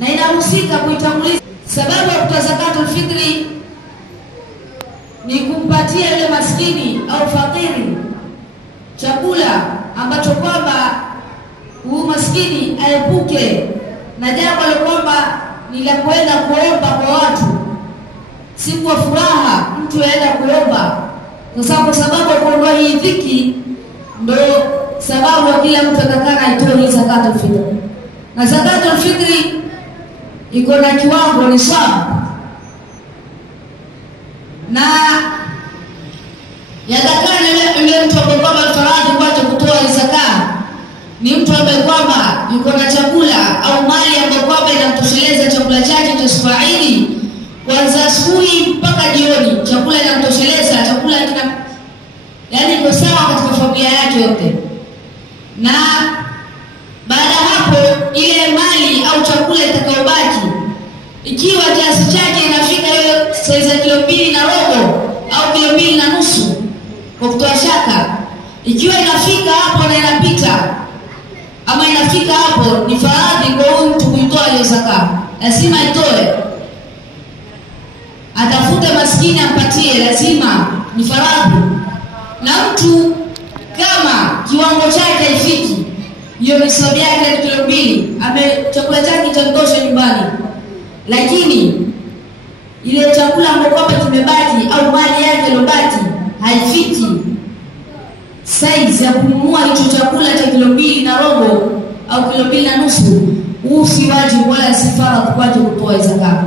na inahusika kuitanguliza. Sababu ya kutoa zakatul fitri ni kumpatia yule maskini au fakiri chakula ambacho kwamba huyu maskini aepuke na jambo la kwamba ni la kwenda kuomba kwa watu. Si kwa furaha mtu aenda kuomba, kwa sababu kuondoa hii dhiki ndio sababu ya kila mtu atakana aitoe hii zakatul fitri. Na zakatul fitri iko na kiwango, ni sawa, na yatakana yule mtu ambaye kwamba faradhi kwake kutoa zaka ni mtu ambaye kwamba yuko na chakula au mali ambayo kwamba inamtosheleza chakula chake cha sifaidi kuanzia asubuhi mpaka jioni. Chakula inamtosheleza, chakula yani iko sawa katika familia yake yote. Na baada hapo ile mali au chakula itakayobaki, ikiwa kiasi chake inafika hiyo saizi ya kilo 2.5 au kilo 2.5 kwa kutoa shaka, ikiwa inafika hapo na inapita ama inafika hapo, ni faradhi kwa huyu mtu kuitoa hiyo zaka. Lazima itoe, atafute maskini ampatie, lazima, ni faradhi. Na mtu kama kiwango chake haifiki hiyo hesabu yake ya kilo 2, chakula chake kitamtosha nyumbani, lakini ile chakula ambacho kimebaki au mali yake iliyobaki haifiki size ya kununua hicho chakula cha kilo 2.5 au kilo 2.5, huu si wajibu wala si faradhi kwake kutoa zaka.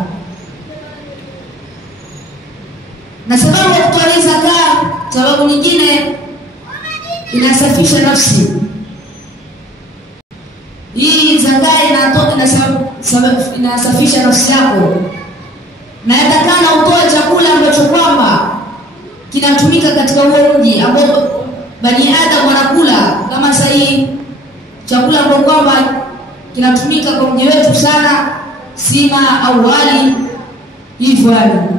Na sababu ya kutoa zaka, sababu nyingine, inasafisha nafsi. Hii zaka inasafisha nafsi yako, na yatakana utoe chakula ambacho kwamba kinatumika katika huo mji ambao bani Adam wanakula. Kama sahihi chakula ambacho kwamba kinatumika kwa mji wetu sana, sima au wali hivyo,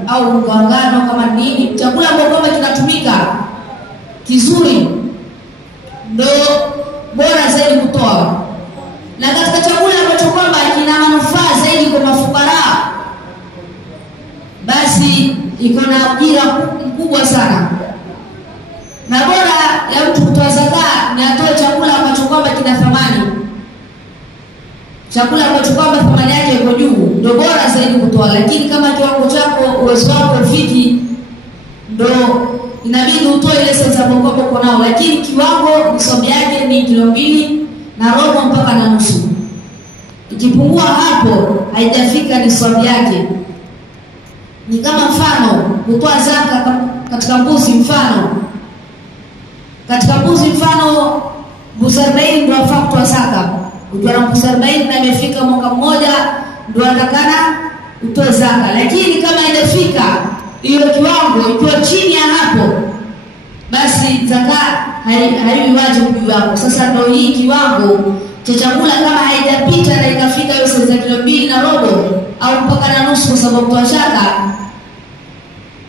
au ngano kama nini, chakula ambacho kwamba kinatumika kizuri ndio bora zaidi kutoa. Na katika chakula ambacho kwamba kina manufaa zaidi kwa mafukara, basi iko na ujira mkubwa sana. Na bora ya mtu kutoa zaka ni atoe chakula ambacho kwamba kina thamani, chakula ambacho kwamba thamani yake iko juu, ndio bora zaidi kutoa. Lakini kama kiwango chako, uwezo wako ufiki, ndio inabidi utoe ile sasa ambayo uko nao, lakini kiwango hesabu yake ni kilo 2.5 mpaka 1.5. Ikipungua hapo haijafika hesabu yake. Ni kama mfano kutoa zaka katika mbuzi. Katika mbuzi mbuzi 40 ndio afaa kutoa zaka. Ukiwa mbuzi 40 na imefika mwaka mmoja, ndio atakana utoe zaka. Lakini kama inafika hiyo kiwango, ikiwa chini ya hapo, basi zaka haiwajibu juu yako. Sasa ndio hii kiwango cha chakula kama haijapita na ikafika hiyo saizi ya kilo 2.5 au mpaka 1.5, kwa sababu kutoa shaka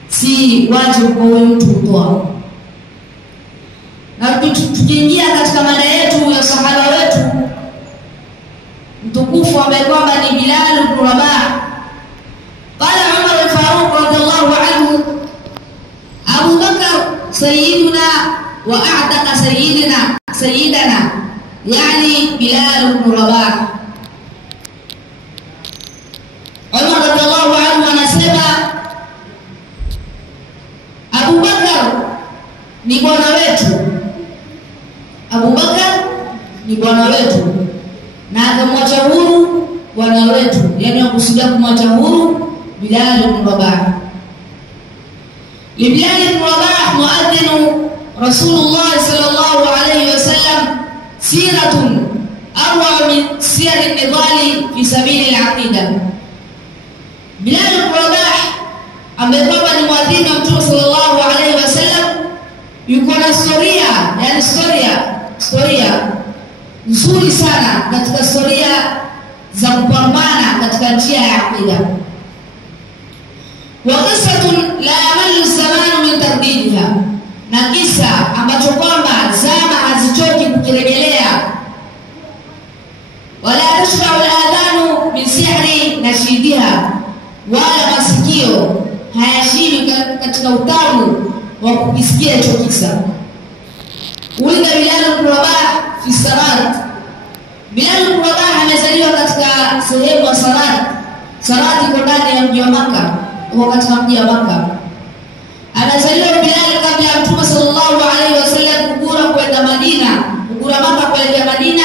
si wajibu kwa huyo mtu kutoa. Na tukiingia katika mada yetu ya sahaba wetu mtukufu ambaye kwamba ni Bilal ibn Rabah, qala Umar al-Faruq radiyallahu anhu, Abu Bakar sayyiduna wa a'taqa sayyidana yani Bilal ibn Rabah. Umar radiyallahu anhu anasema Abu Bakar ni bwana wetu, Abu Bakar ni bwana wetu, na akamwacha huru bwana wetu, yani akusudia kumwacha huru Bilal ibn Rabah. Bilal ibn Rabah muadhdhin Rasulullah sallallahu alayhi wasallam, siratun arwa min siyar an-nidali fi sabil al-aqida. Bilal ibn Rabah ambaye kwamba ni muadhdhin wa Mtume sallallahu alayhi wasallam, yuko na historia nzuri sana katika historia za kupambana katika njia ya aqida. Wa qissatun la yamallu zamanu min tardidiha, na kisa ambacho kwamba zama hazichoki kukirejelea. Wala tashba'u al-adhanu min sihri wala masikio hayashimi katika utamu wa kukisikia hicho kisa. Ulida Bilal ibn Rabah fi Sarat. Bilal ibn Rabah amezaliwa katika sehemu ya Sarat. Sarat iko ndani ya mji wa Makka, iko katika mji wa Makka. Amezaliwa Bilal kabla ya Mtume sallallahu alaihi wasallam kugura kwenda Madina, kugura Makka kuelekea Madina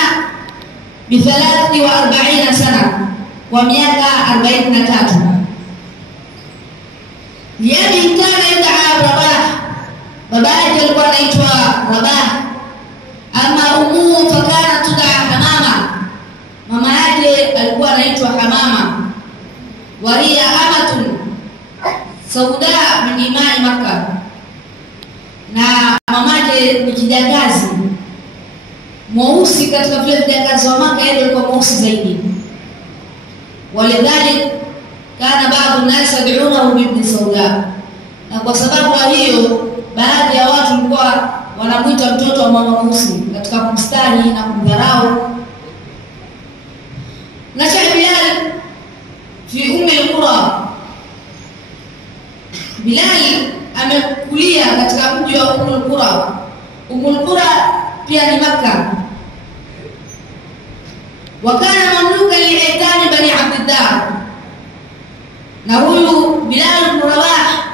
bi 43 sana, kwa miaka 43. Yabi kana yudaa Rabah, baba yake alikuwa anaitwa Rabah. Ama ummu fakana tudaa Hamama, mama yake alikuwa anaitwa Hamama. Waria amatun sauda min imani Makka, na mamake ni kijakazi mweusi katika vile vijakazi wa Makka, yeye alikuwa mweusi zaidi. Walidhalik kana baadhi ya nasa yad'unahu ibn Sauda, na kwa sababu hiyo baadhi ya watu walikuwa wanamuita mtoto wa mama mweusi katika kumstari na kumdharau. Na Bilal fi al-Qura, Bilal amekulia katika mji wa al-Qura. al-Qura pia ni Makka. Wakana mamluka li'itani bani Abdiddar, na huyu Bilal ibn Rabah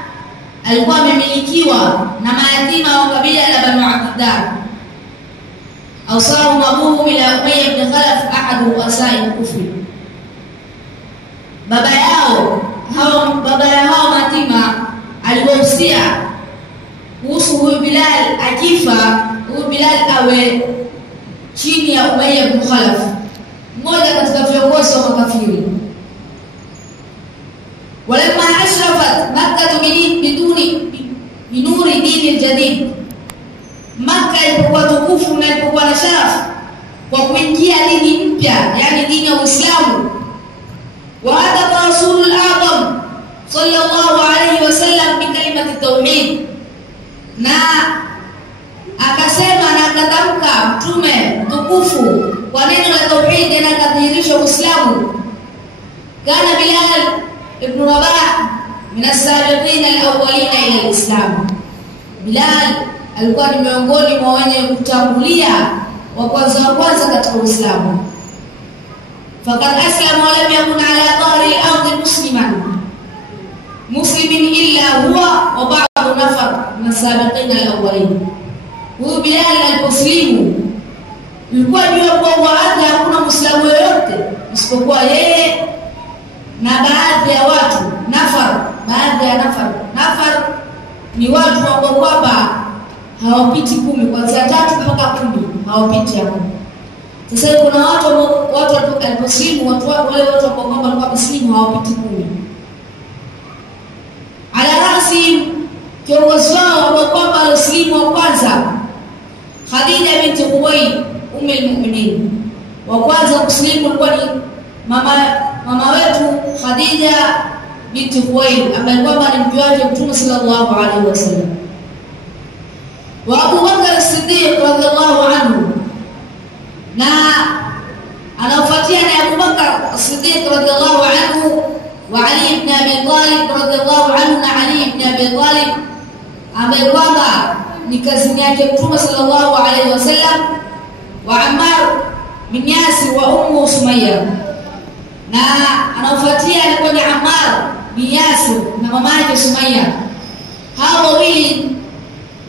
alikuwa amemilikiwa na mayatima wa kabila la Bani Abdiddar. Awsahu abuhu ila Umayya ibn Khalaf ahadu wasai kufri. Baba yao mayatima aliwahusia kuhusu huyu Bilal, akifa huyu Bilal awe chini ya Umayya ibn Khalaf, mmoja katika viongozi wa makafiri. Walamma ashrafat Makkah binuri dini jadid, Makkah ilipokuwa tukufu na ilipokuwa na sharafu kwa kuingia dini mpya, yani dini ya Uislamu. Wa hada Rasulul Azam sallallahu alayhi wasallam bi kalimati tauhid, na akasema na akatamka mtume tukufu kwa neno la tauhid, na akadhihirisha Uislamu. Kana Bilal ibn Rabah min as-sabiqin al-awwalin ila al-Islam. Bilal alikuwa ni miongoni mwa wenye kutangulia wa kwanza katika Uislamu. Faqad aslama wa lam yakun ala dhahri al-ard muslimin illa huwa wa ba'd nafar min as-sabiqin al-awwalin. Huyu Bilal aliposlimu, ilikuwa juu kwa ardhi hakuna Muislamu yoyote isipokuwa yeye na baadhi ya watu. Nafar ni watu ambao kwamba hawapiti 10, kuanzia 3 mpaka 10 hawapiti hapo. Sasa kuna watu waliposlimu, wale watu ambao kwamba walikuwa muslimu hawapiti 10. Ala rasi kiongozi wao ambao kwamba alislimu wa kwanza, Khadija binti Khuwaylid ummul mu'minin. Wa kwanza kuslimu alikuwa ni mama wetu Khadija binti Khuwaylid, ambaye kwamba ni mke wake Mtume sallallahu alaihi wasallam. Wa Abu Bakr as-Siddiq radhiyallahu anhu, na anafuatia na Abu Bakr as-Siddiq radhiyallahu anhu, wa Ali ibn Abi Talib radhiyallahu anhu, na Ali ibn Abi Talib ambaye kwamba ni kazini yake Mtume sallallahu alaihi wasallam, wa Ammar bin Yasir wa Ummu Sumayya, na anafuatia alikuwa ni Ammar bin Yasir na mama yake Sumayya. Hao wawili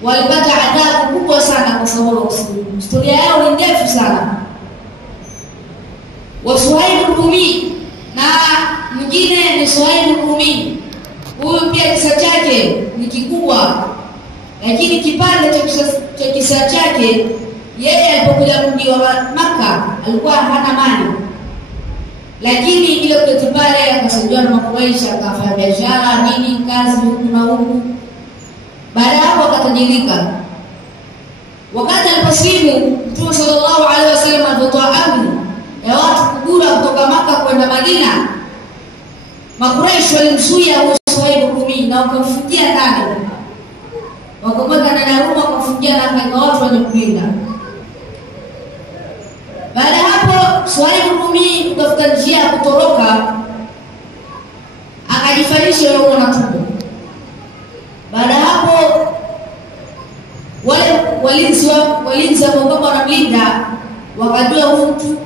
walipata adhabu kubwa sana kwa sababu ya Uislamu. Historia yao ni ndefu sana. Wa Suhaib al-Rumi, na mwingine ni Suhaib al-Rumi. Huyu pia kisa chake ni kikubwa, lakini kipande cha kisa chake, yeye alipokuja mji wa Makka alikuwa hana mali, lakini ile kwetu pale akasaidiwa na Makuraish, akafanya biashara nini, kazi huku na huku. Baada hapo akatajirika. Wakati aliposlimu Mtume sallallahu alaihi wasallam alipotoa amri ya watu kugura kutoka Makka kwenda Madina, Makuraish walimzuia Suhaib al-Rumi na wakamfungia ndani, wakamweka ndani ya rumba, wakamfungia na watu wenye kulinda. Baada hapo Suhaib al-Rumi kutafuta njia ya kutoroka,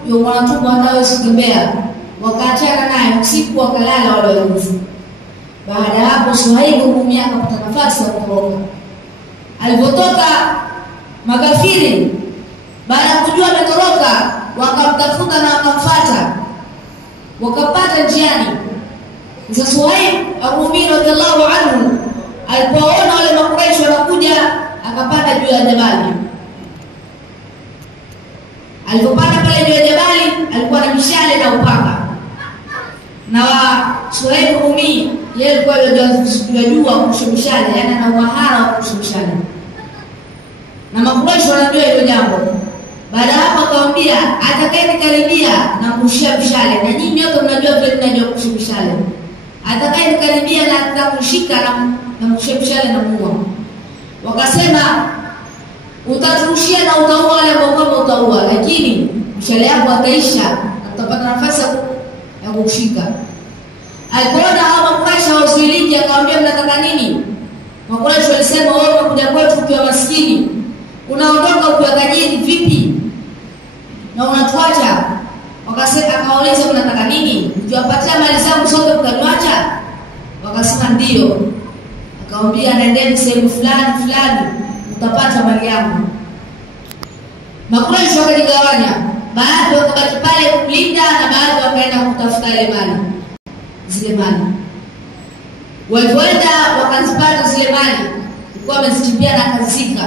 yule mwanatumbo hawezi kutembea, wakaachana naye usiku, wakalala wale walinzi. Baada ya hapo Suhaib Rumi akapata nafasi ya kutoroka. Alipotoka, makafiri baada ya kujua ametoroka wakamtafuta na wakamfuata, wakapata njiani. Sasa Suhaib Rumi radhiallahu anhu alipoona wale Makuraishi wanakuja, akapanda juu ya jabali. Alipopanda pale juu ya jabali, alikuwa na mishale na upanga. Na Suhaib Rumi yeye alikuwa anajua kurusha mishale, yani ana mahara wa kurusha mishale. Na Makuraishi wanajua hilo jambo. Baada hapo akamwambia, atakayekaribia na kurushia mishale, na nyinyi wote mnajua vile mnajua kurusha mishale, atakayekaribia na atakushika na kurushia mishale na muua. Wakasema, utaturushia na utaua wale ambao utaua, lakini mshale yako ataisha na utapata nafasi ya kushika. Alipoona hawa Makuraishi hawazuiliki, akamwambia, mnataka nini? Makuraishi walisema, wewe unakuja kwetu ukiwa maskini, unaondoka ukiwa tajiri vipi na unatuacha? Wakasema, akawauliza, mnataka nini? Ukiwapatia mali zangu zote mtaniacha? Wakasema ndio. Akamwambia, nendeni sehemu fulani fulani utapata mali yangu. Makuraishi wakajigawanya, baadhi wakabaki pale kulinda na baadhi wakaenda kutafuta ile mali, zile mali. Walipoenda wakazipata zile mali, walikuwa wamezichimbia na kazika.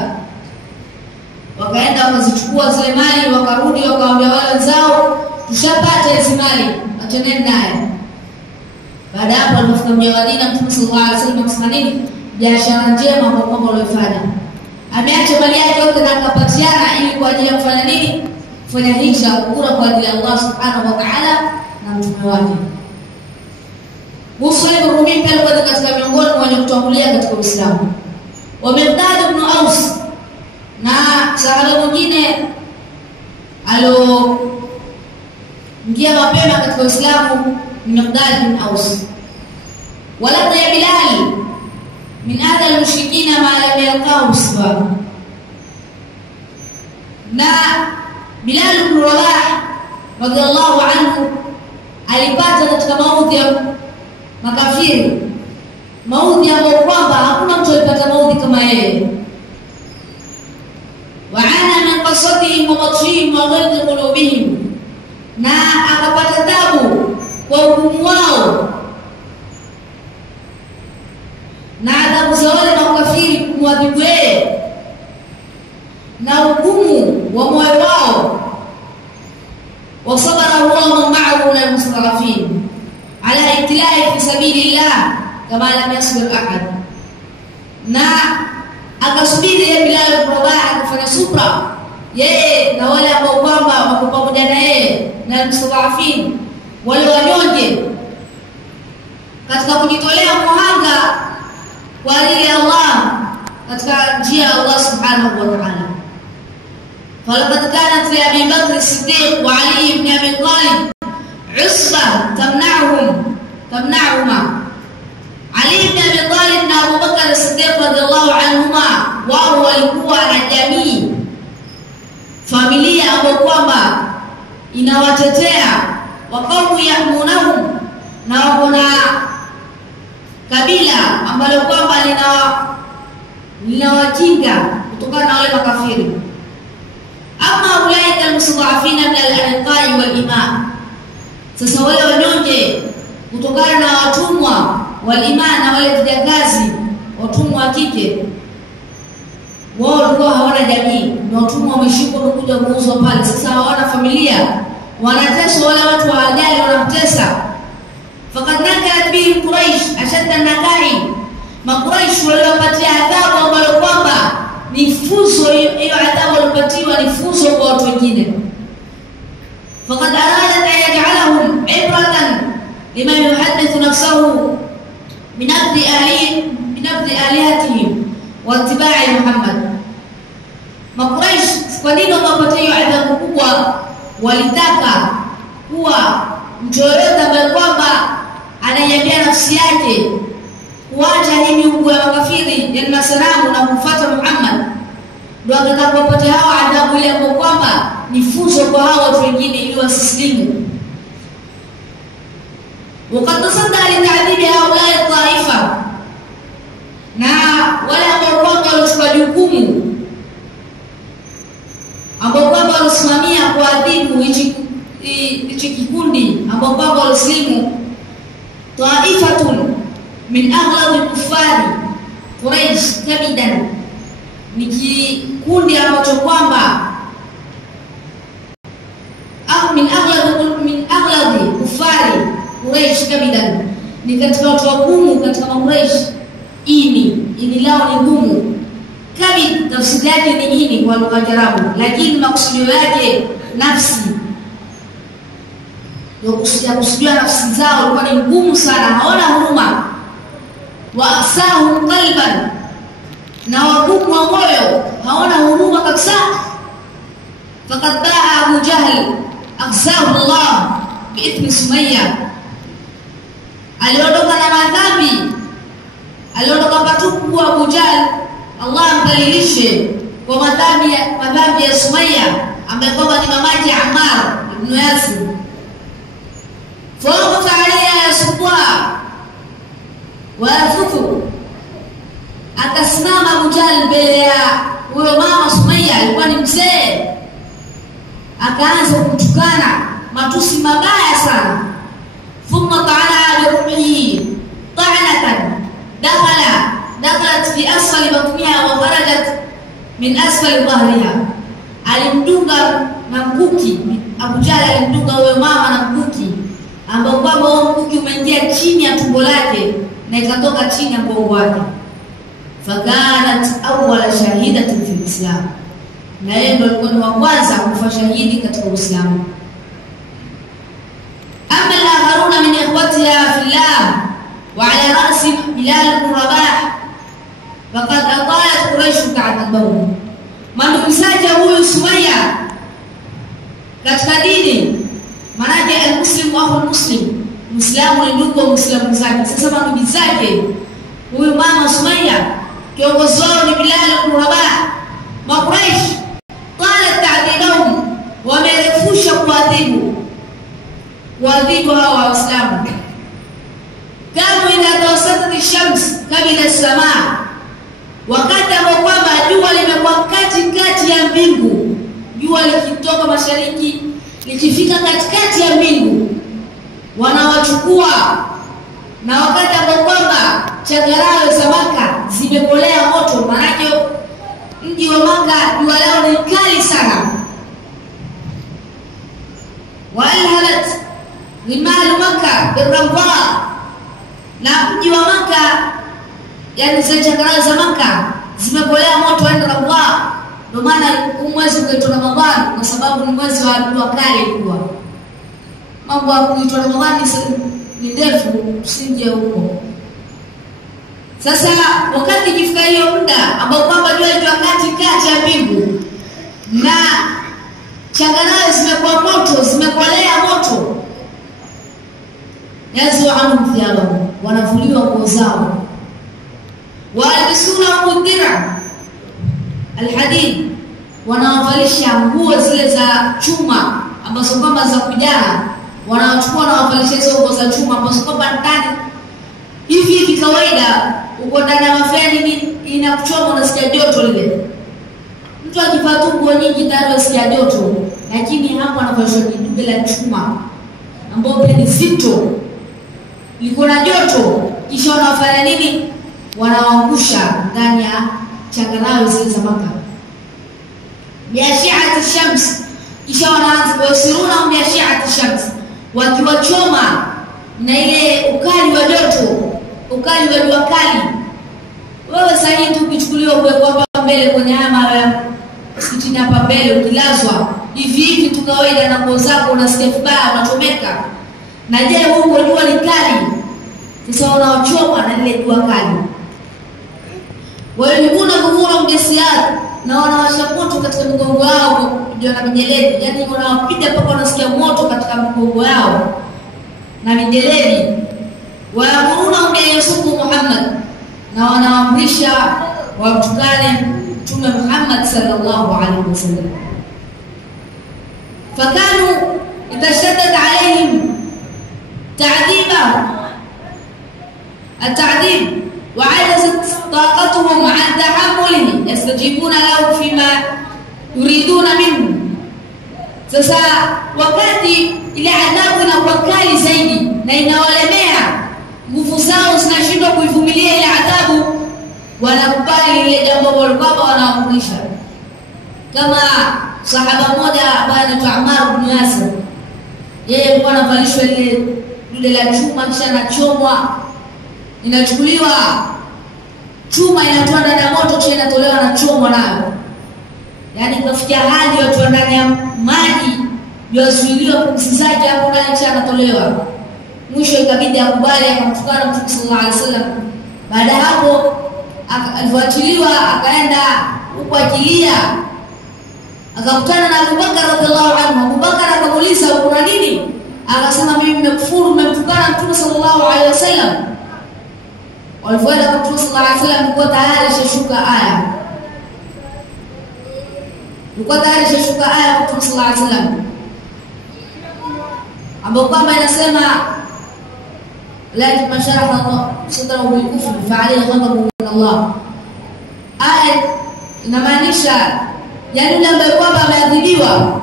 Wakaenda wakazichukua zile mali, wakarudi wakawaambia wale wenzao, tushapata hizo mali, ataneni naye. Baada hapo walipofika mji wa Madina, Mtume sallallahu alaihi wasallam akasema nini? Biashara njema kwa kwamba walifanya. Ameacha mali yake yote na akapatiana ili kwa ajili ya kufanya nini? Kufanya hija, kukura kwa ajili ya Allah subhanahu wa ta'ala na mtume wake. Suhaib Rumi pia alikuwa katika miongoni mwa wenye kutangulia katika Uislamu. Wa Miqdad ibn Aus, na sahaba mwingine ingia mapema katika Uislamu ni Miqdad ibn Aus. Wala ya Bilal min hadha al-mushrikina ma lam yalqahu sabab. Na Bilal ibn Rabah radhiallahu anhu alipata katika maudhi ya makafiri, maudhi ambayo kwamba hakuna mtu alipata maudhi kama yeye. Waana min qasatihim wa batshihim wa ghadhi qulubihim, na akapata tabu kwa ugumu wao na adhabu za wale makafiri kumwadhibu yeye, na ugumu wa moyo wao. Wasabara Allahu ma'ahu min al-mustad'afin ala ibtilai fi sabilillah kama lam yasbir ahad. Na akasubiri yeye Bilal ibn Rabah, akafanya subra yeye na wale ambao kwamba wako pamoja na yeye na al-mustad'afin, wale wanyonge, katika kujitolea muhanga kwa ajili ya Allah katika njia ya Allah subhanahu wa ta'ala. فلقد كانت لأبي بكر الصديق وعلي بن أبي طالب عصبة تمنعهما. علي بن أبي طالب na Abu Bakar as-Siddiq radhiallahu anhuma, wao walikuwa na jamii, familia ambayo kwamba inawatetea, waqawmu yahmunahum, na wako na kabila ambalo kwamba linawakinga kutokana na wale makafiri. Ama ulaika al-mustad'afina min al-anqai wal-iman, sasa wale wanyonge kutokana na watumwa wal-iman na wale vijakazi, watumwa wa kike, wao walikuwa hawana jamii, ni watumwa wameshikwa na kuja kuuzwa pale. Sasa hawana familia, wanateswa wale watu wa ajali, wanamtesa. Faqad nakalat bihim Quraish ashadda an-nakai, Makuraish waliwapatia adhabu ambayo kwamba ni funzo. Hiyo adhabu walipatiwa ni funzo kwa watu wengine. Faqad aradat an yaj'alahum ibratan lima yuhaddithu nafsuhu min abdi alihatihim wa ittiba'i Muhammad. Makuraish kwa nini wapatia hiyo adhabu kubwa? Walitaka kuwa mtu yoyote ambaye kwamba anaiambia nafsi yake kuacha hii miungu ya makafiri ya masanamu na kumfuata Muhammad, ndio atakapopatia hawa adhabu ile ambayo kwamba ni funzo kwa hao watu wengine ili wasislimu. وقد تصدى لتعذيب هؤلاء الطائفة na wale ambao walikuwa jukumu ambao walisimamia kuadhibu hichi kikundi ambao walislimu, taifatun min aghlab al-kuffari Quraysh kabidan, ni kikundi ambacho kwamba min aghlab kuffari Quraysh kabidan, ni katika watu wagumu katika Quraysh. Ini lao ni gumu. Kabid tafsiri yake ni ini kwa lugha ya Kiarabu, lakini makusudio yake nafsi. Kusudia nafsi zao ilikuwa ni ngumu sana, hawana huruma. Wa asahum qalban, na wagumu wa moyo, hawana huruma kabisa. Faqad ba'a Abu Jahl aksahu Allah bi'ithmi Sumayya, aliondoka na madhambi, aliondoka patupu kwa Abu Jahl, Allah amdhalilishe kwa madhambi ya Sumayya ambaye ni mamaji Ammar ibn Yasir. Fawqa alayha yasqa wa yafufu, akasimama Abu Jahl mbele ya huyo mama Sumayya, alikuwa ni mzee, akaanza kutukana matusi mabaya sana. Thumma ta'ala bi ruhihi ta'natan dakhalat fi asfali batniha wa kharajat min asfali dhahriha, alimdunga na mkuki. Abu Jahl alimdunga huyo mama na mkuki ambao kwamba mkuki umeingia chini ya tumbo lake na ikatoka chini ya mgongo wake. Fakanat awwala shahidatin fil Islam, na yeye ndio alikuwa ni wa kwanza kufa shahidi katika Uislamu. Amma al-akharuna min ikhwatiha fillah wa ala ra'si Bilal ibn Rabah faqad ata'at Quraysh ta'adabahum, mandugu zake huyu Sumayya katika dini. Maana al-muslimu akhu al-muslim, Muislamu ni ndugu wa Muislamu zake. Sasa mandugu zake huyu mama Sumayya, kiongozi wao ni Bilal ibn Rabah, Quraysh qala ta'dibahum, wamerefusha kuadhibu hawa Waislamu. Kama idha tawassatat ash-shams kabila as-samaa, wakati ambao kwamba jua limekuwa katikati ya mbingu, jua likitoka mashariki likifika katikati ya mbingu wanawachukua, na wakati ambao kwamba changarawe za Maka zimekolea moto, maana mji wa Maka jua lao ni kali sana. Walhalat rimal Maka birramdha, na mji wa Maka yani zile changarawe za Maka zimekolea moto wa Ramdha. Ndio maana mwezi unaitwa Ramadhani kwa sababu ni mwezi wa jua kali. Kwa mambo ya kuitwa Ramadhani ni ndefu, tusingie huko. Sasa wakati ikifika hiyo muda ambao kwamba jua liko katikati ya mbingu na changarawe zimekuwa moto, zimekolea moto, yazu anhum thiyabahum, wanavuliwa nguo zao, walbisuna mudira alhadid, wanawavalisha nguo zile za chuma ambazo kwamba za kujana, wanawachukua na wavalisha hizo nguo za chuma ambazo kwamba ndani hivi kawaida uko ndani ya mafeni inakuchoma, unasikia joto lile. Mtu akivaa tu nguo nyingi tayari unasikia joto, lakini hapo anavalishwa kidude la chuma ambao ni zito, liko na joto, kisha wanafanya nini? Wanawaangusha ndani ya changarawe zile za Maka. Biashi'ati shams, kisha wanaanza kuwasiruna biashi'ati shams, wakiwachoma na ile ukali wa joto, ukali wa jua kali. Wewe sasa hivi tukichukuliwa kuwekwa hapa mbele kwenye hama ya msikitini hapa mbele, ukilazwa hivi tu kawaida na nguo zako unasikia vibaya, unachomeka. Na je, huko jua ni kali, sasa wanaochoma na ile jua kali. Walibuna kuhura mgesiat, na wanawasha moto katika migongo yao ndio na mijeledi, yani wanawapiga mpaka wanasikia moto katika migongo yao na mijeledi. Waamuruna yusufu Muhammad, na wanaamrisha wamtukane Mtume Muhammad sallallahu alaihi wasallam. فكانوا إذا اشتدت عليهم التعذيب وعجزت طاقتهم عن تحمله يستجيبون له فيما يريدون منه. Sasa wakati ile adhabu inakuwa kali zaidi na inawalemea, nguvu zao zinashindwa kuivumilia ile adhabu, wanakubali ile jambo walikuwa wanaamrisha. Kama sahaba mmoja ambaye anaitwa Ammar ibn Yasir, yeye alikuwa anavalishwa ile dude la chuma kisha anachomwa, inachukuliwa chuma inatoa ndani ya moto kisha inatolewa na chomwa nayo. Yaani kafikia hadi watu ndani ya maji yozuiliwa pumzi zake hapo ndani kisha anatolewa. Mwisho ikabidi akubali, akamtukana Mtume sallallahu alaihi wasallam. Baada hapo alifuatiliwa akaenda huko akilia, akakutana na Abu Bakar radhiallahu anhu. Abu Bakar akamuuliza kuna nini? Akasema mimi nimekufuru, nimemtukana Mtume sallallahu alaihi wasallam. Walipoenda kwa Mtume sallallahu alaihi wasallam kwa tayari shashuka aya. Kwa tayari shashuka aya kwa Mtume sallallahu alaihi wasallam, ambapo kama inasema la masharaha Allah sadrahu bil kufr fa alayhi ghadabu min Allah. Aya inamaanisha yani yule ambaye kwamba ameadhibiwa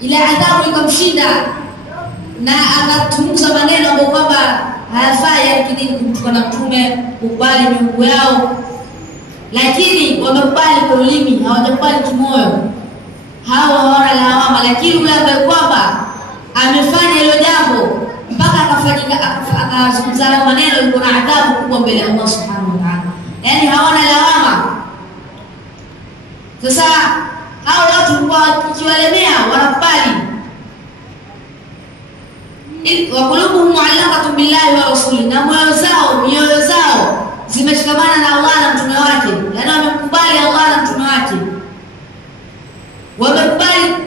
ile adhabu ikamshinda na akatumza maneno ambayo kwamba hayafai, yakini kumtukana Mtume, kubali miungu yao, lakini wamekubali kwa ulimi, hawajakubali kimoyo, hawa hawana lawama. Lakini yule ambaye kwamba amefanya hilo jambo mpaka akazungumza maneno, yuko na adhabu kubwa mbele ya Allah subhanahu wa ta'ala, yani hawana lawama. Sasa hao watu kwa kiwalemea wanakubali, wa qulubuhum mu'allaqatun billahi wa rasulihi, na mioyo zao zimeshikamana na Allah na mtume wake, yani wamekubali Allah na mtume wake.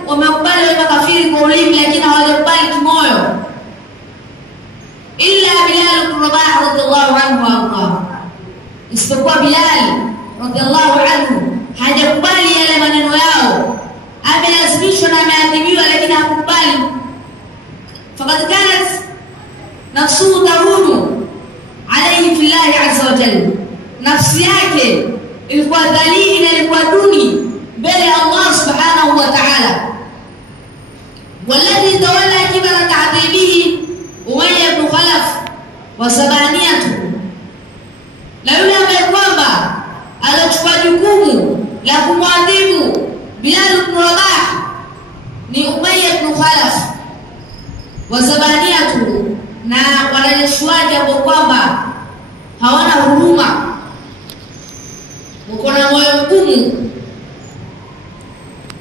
Wamekubali wale makafiri kwa ulimi, lakini hawajakubali kimoyo. Illa Bilal ibn Rabah radhiallahu anhu, isipokuwa Bilal radhiallahu anhu hajakubali yale maneno yao, amelazimishwa na ameadhibiwa, lakini hakubali. Faqad kanat nafsuhu tahunu alayhi fillahi azza wa jalla, nafsi yake ilikuwa dhalili na ilikuwa duni mbele ya Allah subhanahu wa ta'ala. Walladhi tawalla kibara ta'dhibihi Umayya ibn Khalaf wa sabaniyatu, na yule ambaye kwamba alichukua jukumu la kumwadhibu Bilal ibn Rabah ni Umayya ibn Khalaf wa sabaniyatu, na wanalishwaje ambao kwamba hawana huruma, wako na moyo mgumu.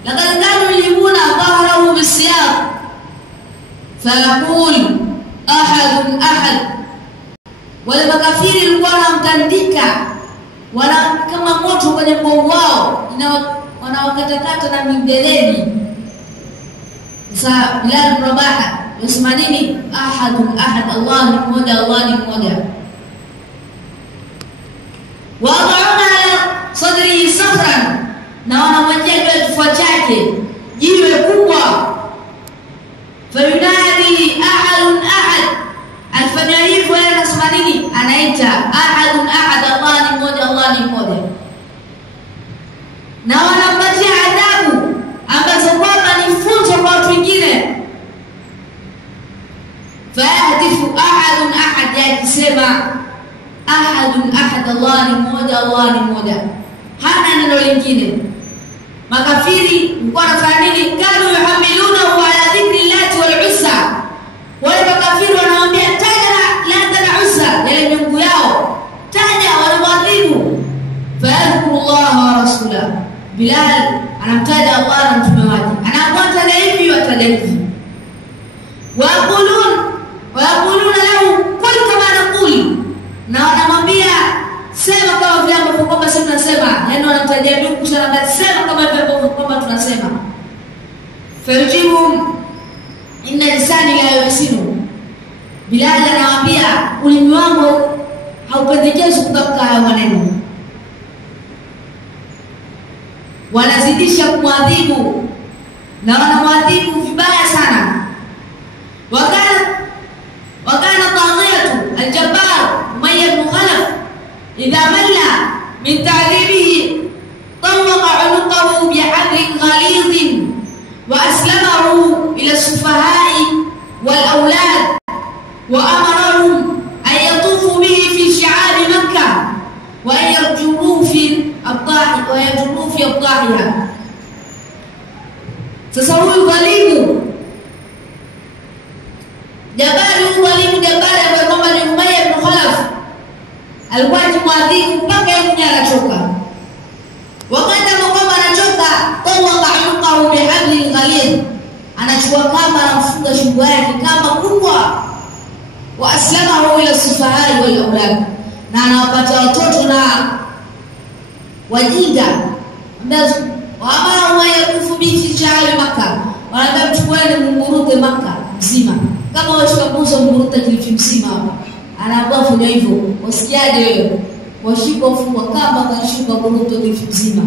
Lakini kanu ylimuna dhahrahu bisiyaq fayaqul ahadun ahad, wale makafiri walikuwa wanamtandika wala kama moto kwenye mgongo wao, wanawakatakata na mideleni. Sasa Bilal ibn Rabah yasema nini? Ahadun ahad, Allah ni mmoja, Allah ni mmoja. Wada'una ala sadrihi safran, na wanamwekea juu ya kifua chake jiwe kubwa. Fayunadi ahadun ahad, alifanya hivyo yeye anasema nini? Anaita ahadun ahad, Allah ni mmoja, Allah ni mmoja. Na wanampatia adabu ambazo kwamba ni funzo kwa watu wengine. Fayahtifu ahadun ahad, yakisema ahadun ahad, Allah ni mmoja, Allah ni mmoja, hana neno lingine. Makafiri wanafanya nini? Kanu yuhamilunahu ala dhikri Lat wal Uzza, wale makafiri wanamwambia taja Lat na Uzza, yale miungu yao, taja, wanamwadhibu. Fayadhkuru Allah wa rasulahu, Bilal anamtaja Allah na mtume wake, anaambiwa hivi wataja hivi. Wayaquluna lahu qul kama naqul, na wanamwambia sema kama vile ambavyo kwamba sisi tunasema, yani wanamtajia Mungu sana, sema kama vile ambavyo kwamba tunasema. Fayajibu inna lisani la yusinu, Bilal anawaambia ulimi wangu haupendekezi kutamka hayo maneno. Wanazidisha kumwadhibu na wanamwadhibu vibaya sana. wakana tadhiyatu al-Jabbar Umayya ibn Khalaf idha malla min ta'dhibihi طلق عنقه بحبل غليظ وأسلمه إلى السفهاء والأولاد وأمرهم أن يطوفوا به في شعاب مكة وأن يرجموه في الضاحية. Sasa huyu dhalimu Jabari ambaye kwamba ni Umayya ibn Khalaf alikuwa akimwadhibu mpaka yeye mwenyewe anachoka. Wakati kwamba anachoka, tawaqa anqahu bihablin ghalid, anachukua kamba anamfunga shingo yake kamba kubwa, wa aslamahu ila sufahai wal aulad, na anawapata watoto na wajinga ambazo wama wayakufu bihi chaali Makkah, wanaambia mchukueni mmuruke Makkah mzima, kama washikabuza mmuruta kilifi mzima hapa, anaambia fanya hivyo. Wasikiaje wewe? Washika ufungwa kamba kanishika mmuruta kilifi mzima.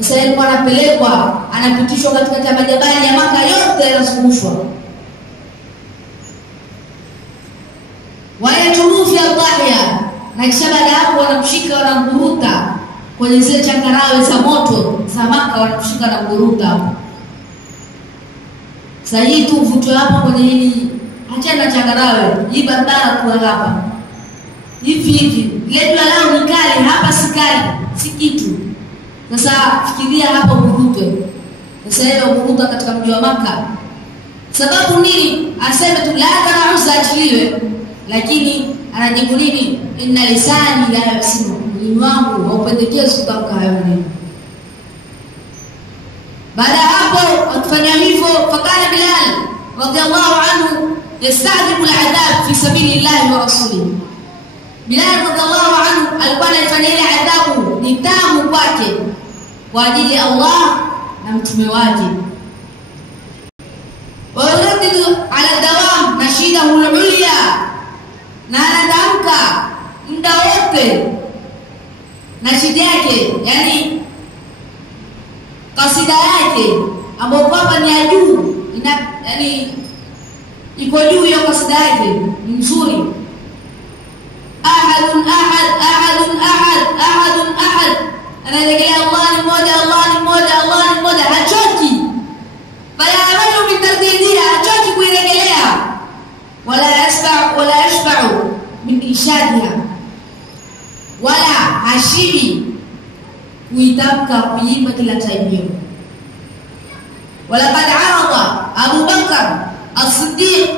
Sasa yeye anapelekwa, anapitishwa katika majabali ya Makkah yote, yanazungushwa wayaturufi al-Dhahiya, na kisha baada hapo wanamshika, wanamburuta kwenye zile changarawe za moto za Makkah, wanamshika na kuruta. Sasa hii tu vuto hapa kwenye hili, achana changarawe hii barabara tu hapa hivi ile lao ni kali hapa, si kali, si kitu. Sasa fikiria hapa burutwe. Sasa hiyo buruta katika mji wa Makkah, sababu nini? Aseme tu la kana usachiliwe, lakini anajibu nini? Inna lisani la yasimu, ulimi wangu haupendekezi kutamka hayo maneno. Baada hapo akifanya hivyo, fakana Bilal radhiallahu anhu yasta'dibu al-adab fi sabilillahi wa rasulihi. Bilal radhiallahu anhu alikuwa anafanya ile adhabu ni tamu kwake kwa ajili ya Allah na mtume wake. Wa yuradidu ala dawam nashidahu al-ulya, na anatamka muda wote nashidi yake, yani kasida yake ambayo kwamba ni ya juu, yani iko juu ya kasida yake nzuri. Ahadun ahad, ahadun ahad, ahadun ahad, anaelekea Allah ni mmoja, Allah ni mmoja, Allah ni mmoja, hachoki. Bali amalu bitardidia, hachoki kuirejelea, wala yashba'u min ishadiha, wala hashibi kuitamka kuimba kila time hiyo. Wala qad arada Abu Bakar as-Siddiq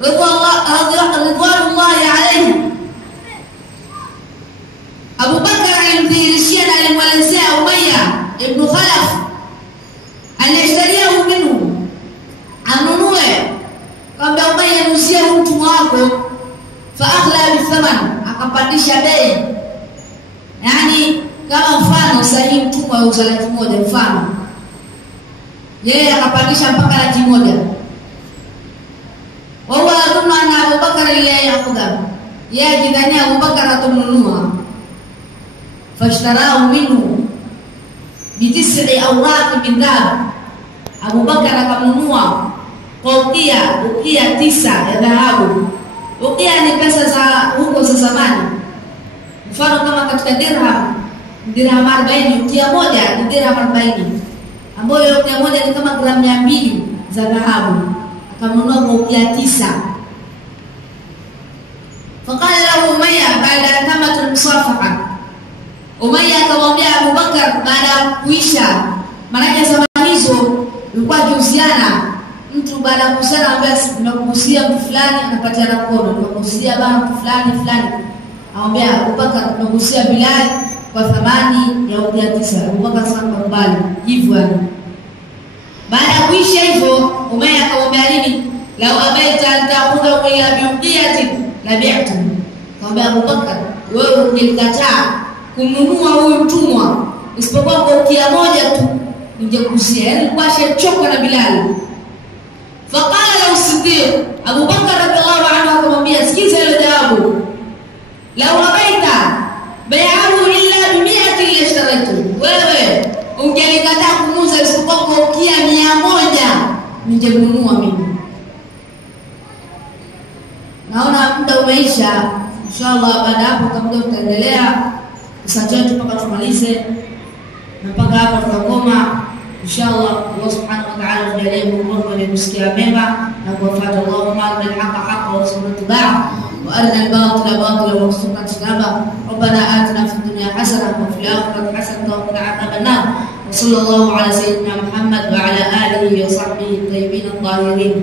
ridwanullahi alayhi, Abu Bakar alimdhihirishia na alimwelezea Umayya ibn Khalaf anayeshtariahu minhu, anunue, kwamba Umayya nusia mtumwa wako, fa aghla bithaman, akapandisha bei. Yani kama mfano sahihi mtumwa auza 100,000 mfano, yeye akapandisha mpaka 100,000. Wao wanunua na Abu Bakar yeye yakudha, yeye akidhania Abu Bakar atamnunua. Fashtarahu minhu bitis'i awraq min dhahab, Abu Bakar akamnunua kwa ukia 9 ya dhahabu. Ukia ni pesa za huko za zamani, mfano kama katika dirham 40, ukia moja ni dirham 40, ambayo ukia moja ni kama gramu 200 za dhahabu. Akamnunua kwa ukia 9. Faqala lahu Umayya baada tamat al-musafaha, Umayya akamwambia Abu Bakar baada ya kuisha, maana zamani hizo ilikuwa kihusiana mtu baada ya kusana, ambaye tunakuhusia mtu fulani anapatiana mkono, tunakuhusia bana mtu fulani, anamwambia Abu Bakar tunakuhusia Bilal kwa thamani ya ukia 9. Abu Bakar sana mbali hivyo yani. Baada ya kuisha hivyo, Umayya akamwambia nini? Lau abaita ta'khudha ila bi'tiyatin la bi'tu, akamwambia Abu Bakar, wewe unilikataa kumnunua huyu mtumwa isipokuwa kwa ukia moja tu ningekusia. Yani kwa shachoka na Bilal. Faqala lahu Siddiq, Abu Bakar radhiallahu anhu akamwambia, sikiza ile jawabu, lau abaita bai'ahu illa bi 100 yashtaraitu, wewe ungelikataa kumuuza isipokuwa kwa ukia ningenunua mimi. Naona muda umeisha. Inshallah baada hapo tutakuja tutaendelea kisa chetu mpaka tumalize, na mpaka hapa tutakoma. Inshallah Allah subhanahu wa ta'ala tujalie Mungu mwenye kusikia mema na kufuata. Allahumma arina al-haqqa haqqan warzuqna ittiba'ahu wa arina al-batila batilan warzuqna ijtinabah. Rabbana atina fid dunya hasanatan wa fil akhirati hasanatan wa qina adhaban nar. Wa sallallahu ala sayyidina Muhammad wa ala alihi wa sahbihi at-tayyibin at-tahirin.